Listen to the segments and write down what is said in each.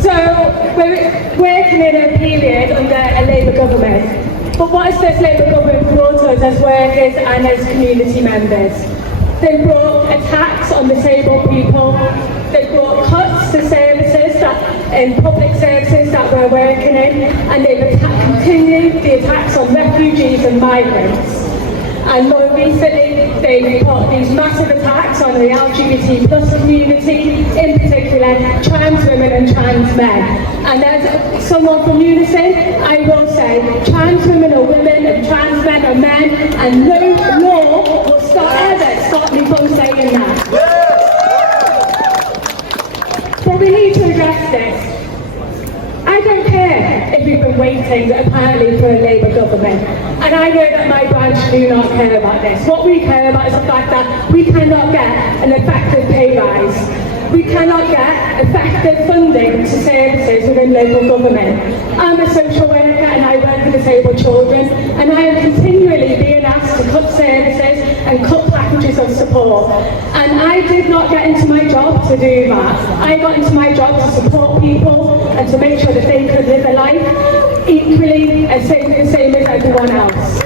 So we're working in a period under a Labour government. But what has this Labour government brought us as workers and as community members? They brought a tax on disabled people. They brought cuts to services in public services that we're working in, and they've continued the attacks on refugees and migrants. And more recently, they've put these massive attacks on the LGBT plus community, in particular trans women and trans men. And as someone from Unison, I will say trans women are women and trans men are men, and no law will ever stop me from saying that. But we need to address this. I don't care if we've been waiting apparently for a Labour government, and I know that my branch do not care about this. What we care about is the fact that we cannot get an effective pay rise. We cannot get effective funding to services within local government. I'm a social worker and I work with disabled children, and I am continually being asked to cut services and cut packages of support. And I did not get into my job to do that. I got into my job to support people and to make sure that they could live a life equally and the same as everyone else.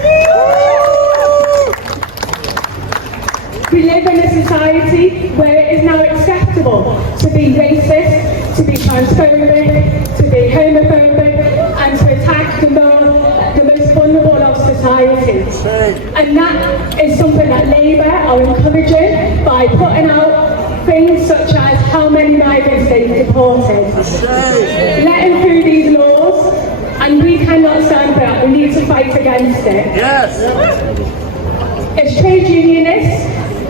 We live in a society where it is now acceptable to be racist, to be transphobic, to be homophobic, and to attack the most vulnerable of society. And that is something that Labour are encouraging by putting out things such as how many migrants they've deported, letting through these laws, and we cannot stand for that. We need to fight against it. Yes. As trade unionists,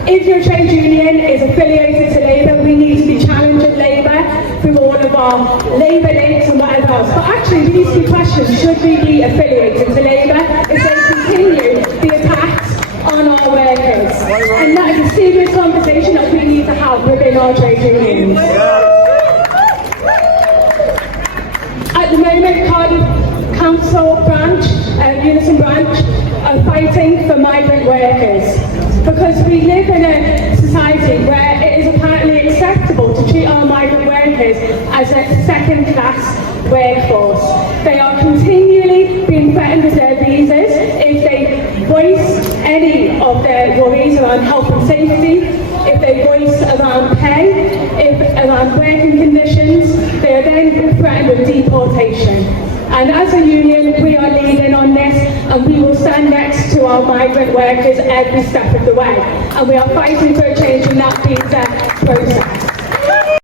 if your trade union is affiliated to Labour, we need to be challenging Labour through all of our Labour links and whatever else. But actually, we need to be questioned, should we be affiliated to Labour if they continue the attacks on our workers? And that is a serious conversation that we need to have within our trade unions. At the moment, Cardiff Council branch, Unison branch, are fighting for migrant workers, because we live in a society where it is apparently acceptable to treat our migrant workers as a second-class workforce. They are continually being threatened with their visas if they voice any of their worries around health and safety, if they voice around pay, around working conditions. They are then threatened with deportation. And as a union, we are leading on this, and we will stand next to our migrant workers every step of the way. And we are fighting for a change in that visa process.